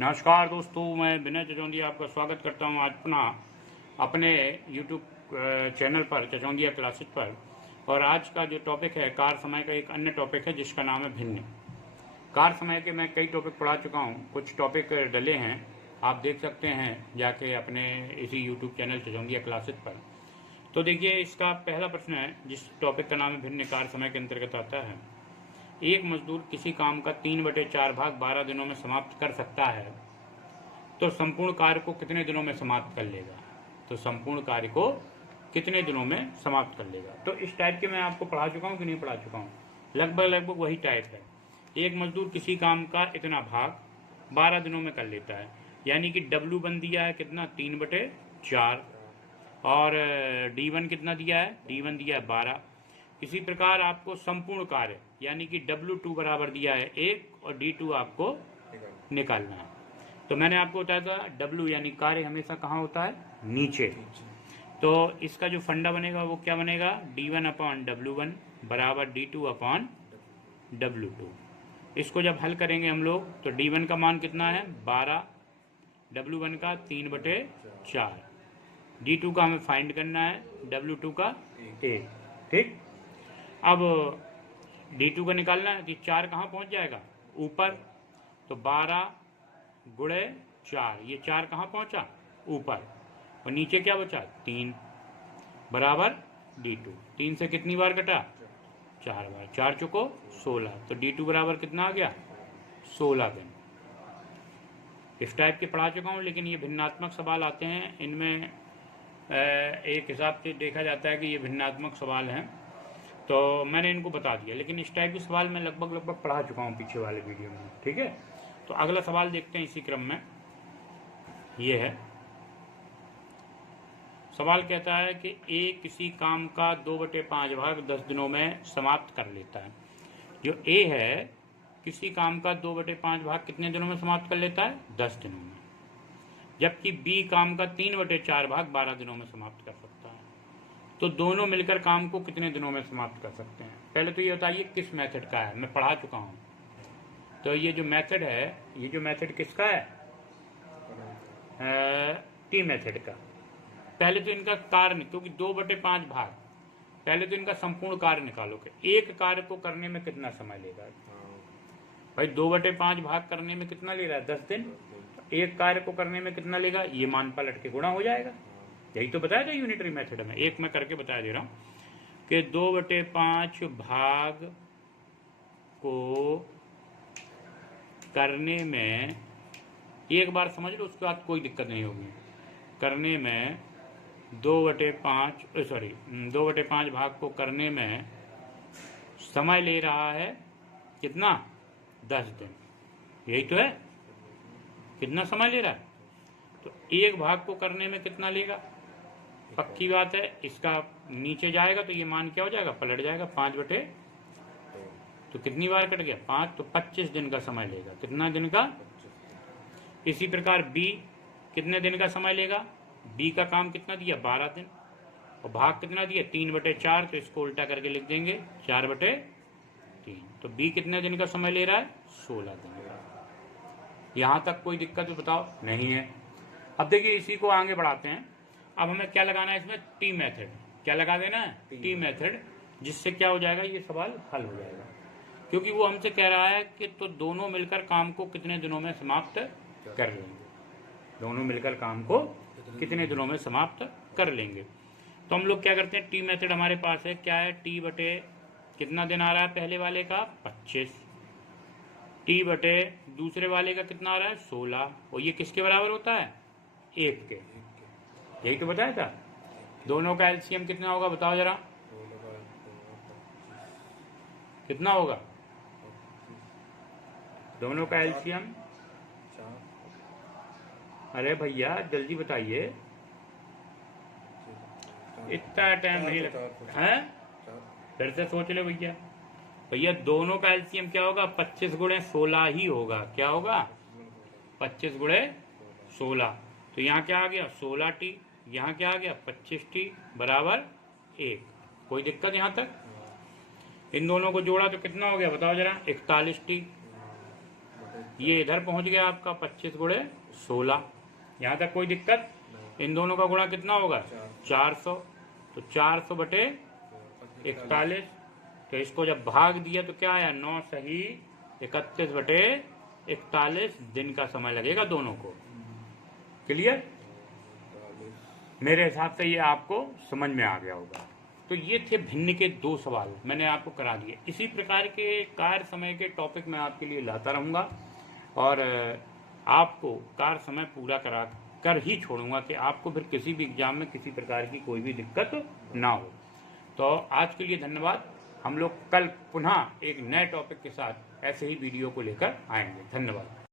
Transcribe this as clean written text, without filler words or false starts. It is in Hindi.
नमस्कार दोस्तों, मैं विनय चचौंदिया आपका स्वागत करता हूं आज पुनः अपने YouTube चैनल पर चचौंदिया क्लासेस पर। और आज का जो टॉपिक है कार समय का एक अन्य टॉपिक है जिसका नाम है भिन्न। कार समय के मैं कई टॉपिक पढ़ा चुका हूं, कुछ टॉपिक डले हैं, आप देख सकते हैं जाके अपने इसी YouTube चैनल चचौंदिया क्लासेस पर। तो देखिए, इसका पहला प्रश्न है जिस टॉपिक का नाम है भिन्न, कार समय के अंतर्गत आता है। एक मजदूर किसी काम का 3/4 भाग 12 दिनों में समाप्त कर सकता है, तो संपूर्ण कार्य को कितने दिनों में समाप्त कर लेगा? तो संपूर्ण कार्य को कितने दिनों में समाप्त कर लेगा? तो इस टाइप के मैं आपको पढ़ा चुका हूँ कि नहीं पढ़ा चुका हूँ? लगभग वही टाइप है। एक मजदूर किसी काम का इतना भाग 12 दिनों में कर लेता है, यानी कि W1 दिया है कितना, 3/4, और D1 कितना दिया है, D1 दिया है 12। इसी प्रकार आपको संपूर्ण कार्य यानी कि W2 बराबर दिया है 1 और D2 आपको निकालना है। तो मैंने आपको बताया था W यानी कार्य हमेशा कहाँ होता है, नीचे। तो इसका जो फंडा बनेगा वो क्या बनेगा, D1/W1 बराबर D2/W2। इसको जब हल करेंगे हम लोग तो D1 का मान कितना है 12, W1 का 3/4, D2 का हमें फाइंड करना है, W2 का 1। ठीक, अब D2 का निकालना है तो 4 कहाँ पहुँच जाएगा, ऊपर। तो 12 गुणे 4, ये 4 कहाँ पहुँचा, ऊपर, और नीचे क्या बचा 3 बराबर D2। 3 से कितनी बार कटा, 4 बार, 4 चुको 16। तो D2 बराबर कितना आ गया, 16 दिन। इस टाइप के पढ़ा चुका हूँ, लेकिन ये भिन्नात्मक सवाल आते हैं, इनमें एक हिसाब से देखा जाता है कि ये भिन्नात्मक सवाल हैं, तो मैंने इनको बता दिया। लेकिन इस टाइप के सवाल मैं लगभग पढ़ा चुका हूँ पीछे वाले वीडियो में। ठीक है, तो अगला सवाल देखते हैं इसी क्रम में। ये है सवाल, कहता है कि ए किसी काम का 2/5 भाग 10 दिनों में समाप्त कर लेता है। जो ए है किसी काम का 2/5 भाग कितने दिनों में समाप्त कर लेता है, 10 दिनों में। जबकि बी काम का 3/4 भाग 12 दिनों में समाप्त कर सकता है। तो दोनों मिलकर काम को कितने दिनों में समाप्त कर सकते हैं? पहले तो ये बताइए किस मेथड का है, मैं पढ़ा चुका हूँ। तो ये जो मेथड है, ये जो मेथड किसका है, टी मेथड का। पहले तो इनका कार्य, क्योंकि 2/5 भाग, पहले तो इनका संपूर्ण कार्य निकालोगे। एक कार्य को करने में कितना समय लेगा भाई, 2/5 भाग करने में कितना ले रहा है, 10 दिन। एक कार्य को करने में कितना लेगा, ये मान पलट के गुणा हो जाएगा। यही तो बताया था यूनिटरी मेथड में। एक मैं करके बता दे रहा हूं कि 2/5 भाग को करने में, एक बार समझ लो उसके बाद कोई दिक्कत नहीं होगी। करने में 2/5 भाग को करने में समय ले रहा है कितना, 10 दिन। यही तो है, कितना समय ले रहा है। तो एक भाग को करने में कितना लेगा, पक्की बात है, इसका नीचे जाएगा तो ये मान क्या हो जाएगा, पलट जाएगा 5/, तो कितनी बार कट गया 5, तो 25 दिन का समय लेगा। कितना दिन का। इसी प्रकार बी कितने दिन का समय लेगा, बी का काम कितना दिया 12 दिन, और भाग कितना दिया 3/4, तो इसको उल्टा करके लिख देंगे 4/3। तो बी कितने दिन का समय ले रहा है, 16 दिन का। यहां तक कोई दिक्कत बताओ, नहीं है। अब देखिए इसी को आगे बढ़ाते हैं। अब हमें क्या लगाना है इसमें, टी मेथड। क्या लगा देना है, टी मेथड, जिससे क्या हो जाएगा, ये सवाल हल हो जाएगा। क्योंकि वो हमसे कह रहा है कि तो दोनों मिलकर काम को कितने दिनों में समाप्त कर लेंगे, दोनों मिलकर काम को कितने दिनों में समाप्त कर लेंगे। तो हम लोग क्या करते हैं, टी मेथड हमारे पास है, क्या है, टी बटे कितना दिन आ रहा है पहले वाले का 25, टी बटे दूसरे वाले का कितना आ रहा है 16, और ये किसके बराबर होता है, 1 के। यही तो बताया था। दोनों का एलसीएम कितना होगा बताओ जरा, कितना होगा दोनों का एलसीएम? अरे भैया जल्दी बताइए, इतना टाइम नहीं लगता है, फिर से सोच ले भैया। भैया दोनों का एलसीएम क्या होगा, 25 गुणे 16 ही होगा। क्या होगा, 25 गुणे 16। तो यहाँ क्या आ गया 16T, यहाँ क्या आ गया 25T बराबर 1। कोई दिक्कत यहाँ तक? इन दोनों को जोड़ा तो कितना हो गया बताओ जरा, 41T ये इधर पहुंच गया आपका 25 गुणे 16। यहाँ तक कोई दिक्कत? इन दोनों का गुणा कितना होगा? 400। तो 400 बटे 41। तो इसको जब भाग दिया तो क्या आया? 9 सही 31 बटे 41 दिन का समय लगेगा दोनों को। क्लियर? मेरे हिसाब से ये आपको समझ में आ गया होगा। तो ये थे भिन्न के 2 सवाल मैंने आपको करा दिए। इसी प्रकार के कार्य समय के टॉपिक मैं आपके लिए लाता रहूँगा और आपको कार्य समय पूरा करा कर ही छोड़ूंगा कि आपको फिर किसी भी एग्जाम में किसी प्रकार की कोई भी दिक्कत ना हो। तो आज के लिए धन्यवाद। हम लोग कल पुनः एक नए टॉपिक के साथ ऐसे ही वीडियो को लेकर आएंगे। धन्यवाद।